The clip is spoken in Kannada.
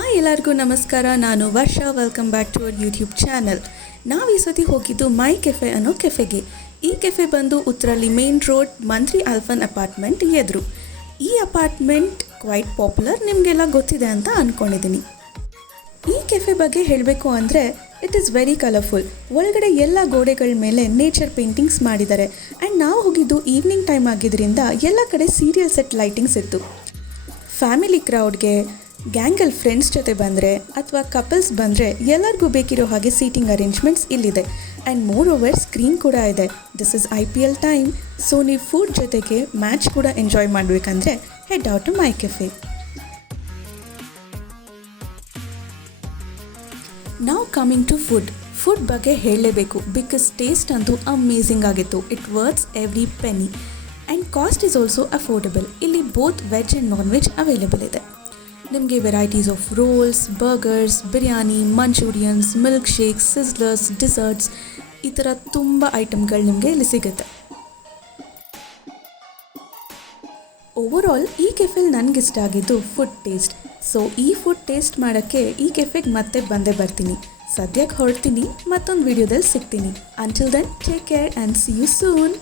ಹಾಯ್ ಎಲ್ಲರಿಗೂ ನಮಸ್ಕಾರ. ನಾನು Varsha. Welcome back to our YouTube channel. ನಾವು ಈ ಸತಿ ಹೋಗಿದ್ದು ಮೈ ಕೆಫೆ ಅನ್ನೋ ಕೆಫೆಗೆ. ಈ ಕೆಫೆ ಬಂದು ಉತ್ತರಳ್ಳಿ ಮೇನ್ ರೋಡ್ ಮಂತ್ರಿ ಅಲ್ಫನ್ ಅಪಾರ್ಟ್ಮೆಂಟ್ ಎದುರು. ಈ ಅಪಾರ್ಟ್ಮೆಂಟ್ ಕ್ವೈಟ್ ಪಾಪ್ಯುಲರ್, ನಿಮಗೆಲ್ಲ ಗೊತ್ತಿದೆ ಅಂತ ಅಂದ್ಕೊಂಡಿದ್ದೀನಿ. ಈ ಕೆಫೆ ಬಗ್ಗೆ ಹೇಳಬೇಕು ಅಂದರೆ ಇಟ್ ಈಸ್ ವೆರಿ ಕಲರ್ಫುಲ್. ಒಳಗಡೆ ಎಲ್ಲ ಗೋಡೆಗಳ ಮೇಲೆ ನೇಚರ್ ಪೇಂಟಿಂಗ್ಸ್ ಮಾಡಿದ್ದಾರೆ. ಆ್ಯಂಡ್ ನಾವು ಹೋಗಿದ್ದು ಈವ್ನಿಂಗ್ ಟೈಮ್ ಆಗಿದ್ದರಿಂದ ಎಲ್ಲ ಕಡೆ ಸೀರಿಯಲ್ ಸೆಟ್ ಲೈಟಿಂಗ್ಸ್ ಇತ್ತು. ಫ್ಯಾಮಿಲಿ ಕ್ರೌಡ್ಗೆ, ಗ್ಯಾಂಗಲ್ ಫ್ರೆಂಡ್ಸ್ ಜೊತೆ ಬಂದರೆ ಅಥವಾ ಕಪಲ್ಸ್ ಬಂದರೆ ಎಲ್ಲರಿಗೂ ಬೇಕಿರೋ ಹಾಗೆ ಸೀಟಿಂಗ್ ಅರೇಂಜ್ಮೆಂಟ್ಸ್ ಇಲ್ಲಿದೆ. ಆ್ಯಂಡ್ ಮೋರ್ ಓವರ್ ಸ್ಕ್ರೀನ್ ಕೂಡ ಇದೆ. This is IPL time. So ನೀವು ಫುಡ್ ಜೊತೆಗೆ ಮ್ಯಾಚ್ ಕೂಡ ಎಂಜಾಯ್ ಮಾಡಬೇಕಂದ್ರೆ head out to my cafe. ನಾವು ಕಮಿಂಗ್ ಟು ಫುಡ್ ಬಗ್ಗೆ ಹೇಳಲೇಬೇಕು. ಬಿಕಾಸ್ ಟೇಸ್ಟ್ ಅಂತೂ ಅಮೇಝಿಂಗ್ ಆಗಿತ್ತು. It worths every penny. And cost is also affordable. ಇಲ್ಲಿ both veg and non veg available ಇದೆ. ನಿಮಗೆ varieties of rolls, burgers, biryani, manchurians, milk shakes, sizzlers, desserts, ಈ ಥರ ತುಂಬ ಐಟಮ್ಗಳು ನಿಮಗೆ ಇಲ್ಲಿ ಸಿಗುತ್ತೆ. ಓವರಾಲ್ ಈ ಕೆಫೆಲಿ ನನಗಿಷ್ಟ ಆಗಿದ್ದು ಫುಡ್ ಟೇಸ್ಟ್. ಸೊ ಈ ಫುಡ್ ಟೇಸ್ಟ್ ಮಾಡೋಕ್ಕೆ ಈ ಕೆಫೆಗೆ ಮತ್ತೆ ಬಂದೇ ಬರ್ತೀನಿ. ಸದ್ಯಕ್ಕೆ ಹೊರಡ್ತೀನಿ, ಮತ್ತೊಂದು ವಿಡಿಯೋದಲ್ಲಿ ಸಿಗ್ತೀನಿ. Until then take care and see you soon.